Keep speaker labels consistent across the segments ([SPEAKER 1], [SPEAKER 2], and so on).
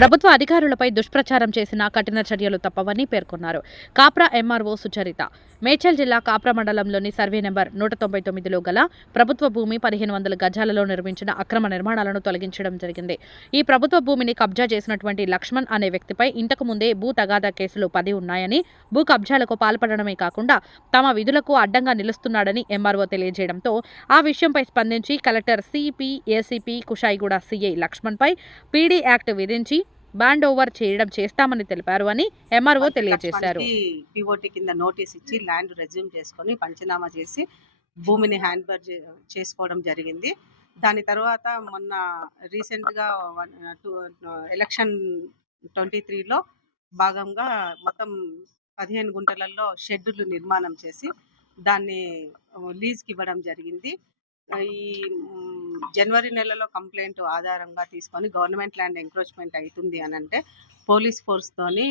[SPEAKER 1] ప్రభుత్వ అధికారులపై దుష్ప్రచారం చేసిన కఠిన చర్యలు తప్పవని పేర్కొన్నారు. కాప్రా ఎంఆర్ఓ సుచరిత. మేడ్చల్ జిల్లా కాప్రా మండలంలోని సర్వే నెంబర్ నూట తొంభై తొమ్మిదిలో గల ప్రభుత్వ భూమి పదిహేను వందల గజాలలో నిర్మించిన అక్రమ నిర్మాణాలను తొలగించడం జరిగింది. ఈ ప్రభుత్వ భూమిని కబ్జా చేసినటువంటి లక్ష్మణ్ అనే వ్యక్తిపై ఇంతకు ముందే భూ తగాదా కేసులు పది ఉన్నాయని భూ కబ్జాలకు పాల్పడడమే కాకుండా తమ విధులకు అడ్డంగా నిలుస్తున్నాడని ఎంఆర్ఓ తెలియజేయడంతో ఆ విషయంపై స్పందించి collector CP ACP Kushaiguda CI లక్ష్మణ్పై PD act విధించి బ్యాండ్ ఓవర్ చేయడం చేస్తామని తెలిపారు అని ఎంఆర్ఓ తెలియజేశారు.
[SPEAKER 2] పిఓటి కింద నోటీస్ ఇచ్చి ల్యాండ్ రెజ్యూమ్ చేసుకొని పంచనామా చేసి భూమిని హ్యాండ్ బర్ చేసుకోవడం జరిగింది. దాని తర్వాత మొన్న రీసెంట్గా ఎలక్షన్ ట్వంటీ త్రీలో భాగంగా మొత్తం పదిహేను గుంటలలో షెడ్యూల్ నిర్మాణం చేసి దాన్ని లీజ్కి ఇవ్వడం జరిగింది. ఈ జనవరి నెలలో కంప్లైంట్ ఆధారంగా తీసుకొని గవర్నమెంట్ ల్యాండ్ ఎంక్రోచ్మెంట్ అవుతుంది అని అంటే పోలీస్ ఫోర్స్తోని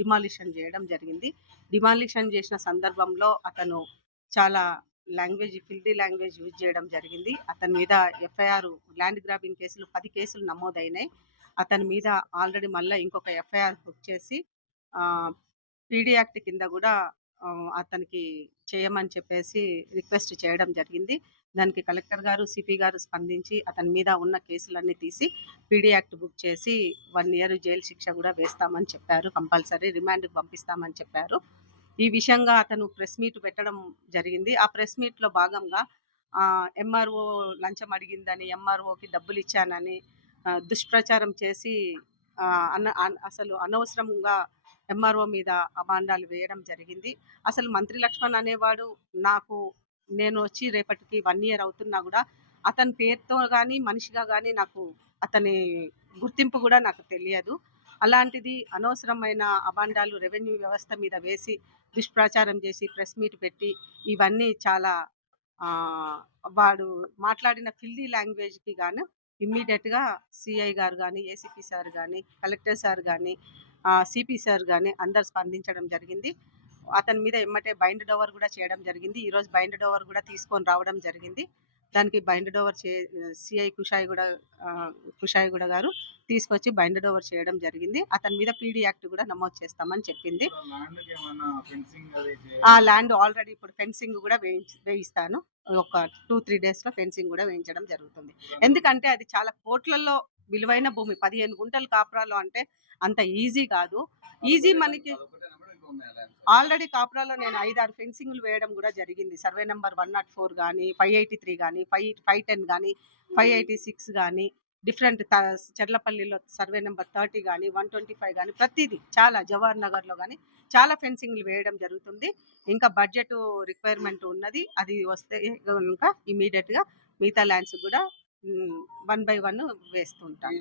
[SPEAKER 2] డిమాలిషన్ చేయడం జరిగింది. డిమాలిషన్ చేసిన సందర్భంలో అతను చాలా లాంగ్వేజ్ ఫిల్దీ లాంగ్వేజ్ యూజ్ చేయడం జరిగింది. అతని మీద ఎఫ్ఐఆర్ ల్యాండ్ గ్రాబింగ్ కేసులు పది కేసులు నమోదైనాయి. అతని మీద ఆల్రెడీ మళ్ళీ ఇంకొక ఎఫ్ఐఆర్ బుక్ చేసి పీడీ యాక్ట్ కింద కూడా అతనికి చేయమని చెప్పేసి రిక్వెస్ట్ చేయడం జరిగింది. దానికి కలెక్టర్ గారు సిపి గారు స్పందించి అతని మీద ఉన్న కేసులన్నీ తీసి పీడీ యాక్ట్ బుక్ చేసి వన్ ఇయర్ జైలు శిక్ష కూడా వేస్తామని చెప్పారు. కంపల్సరీ రిమాండ్కి పంపిస్తామని చెప్పారు. ఈ విషయంగా అతను ప్రెస్ మీట్ పెట్టడం జరిగింది. ఆ ప్రెస్ మీట్లో భాగంగా ఎంఆర్ఓ లంచం అడిగిందని ఎంఆర్ఓకి డబ్బులు ఇచ్చానని దుష్ప్రచారం చేసి అన అన- అసలు అనవసరంగా ఎంఆర్ఓ మీద అభాండాలు వేయడం జరిగింది. అసలు మంత్రి లక్ష్మణ్ అనేవాడు నాకు నేను వచ్చి రేపటికి వన్ ఇయర్ అవుతున్నా కూడా అతని పేరుతో కానీ మనిషిగా కానీ నాకు అతని గుర్తింపు కూడా నాకు తెలియదు. అలాంటిది అనవసరమైన అభాండాలు రెవెన్యూ వ్యవస్థ మీద వేసి దుష్ప్రచారం చేసి ప్రెస్ మీట్ పెట్టి ఇవన్నీ చాలా వాడు మాట్లాడిన ఫిల్దీ లాంగ్వేజ్కి గాను ఇమ్మీడియట్గా సిఐ గారు కానీ ఏసీపీ సార్ కానీ కలెక్టర్ సార్ కానీ సిపి సార్ కానీ అందరు స్పందించడం జరిగింది. అతని మీద ఎమ్మటే బైండ్ డోవర్ కూడా చేయడం జరిగింది. ఈరోజు బైండ్ డోవర్ కూడా తీసుకొని రావడం జరిగింది. దానికి బైండ్ డోవర్ చే సిఐ కుషాయి కూడా కుషాయి కూడా గారు తీసుకొచ్చి బైండ్ డోవర్ చేయడం జరిగింది. అతని మీద పీడీ యాక్ట్ కూడా నమోదు చేస్తామని చెప్పింది. ఆ ల్యాండ్ ఆల్రెడీ ఇప్పుడు ఫెన్సింగ్ కూడా వేయించి వేయిస్తాను. ఒక టూ త్రీ డేస్లో ఫెన్సింగ్ కూడా వేయించడం జరుగుతుంది. ఎందుకంటే అది చాలా కోట్లలో విలువైన భూమి. పదిహేను గుంటలు కాపురాలు అంటే అంత ఈజీ కాదు. ఈజీ మనకి ఆల్రెడీ కాపురాలో నేను ఐదారు ఫెన్సింగ్లు వేయడం కూడా జరిగింది. Survey number one not four కానీ ఫైవ్ ఎయిటీ త్రీ కానీ ఫైవ్ ఫైవ్ టెన్ కానీ ఫైవ్ ఎయిటీ సిక్స్ కానీ డిఫరెంట్ చెర్లపల్లిలో సర్వే నెంబర్ థర్టీ కానీ వన్ ట్వంటీ ఫైవ్ కానీ ప్రతిదీ చాలా జవహర్ నగర్లో కానీ చాలా ఫెన్సింగ్లు వేయడం జరుగుతుంది. ఇంకా బడ్జెట్ రిక్వైర్మెంట్ ఉన్నది. అది వస్తే కనుక ఇమీడియట్గా మిగతా ల్యాండ్స్ కూడా వన్ బై వన్ వేస్తుంటాం.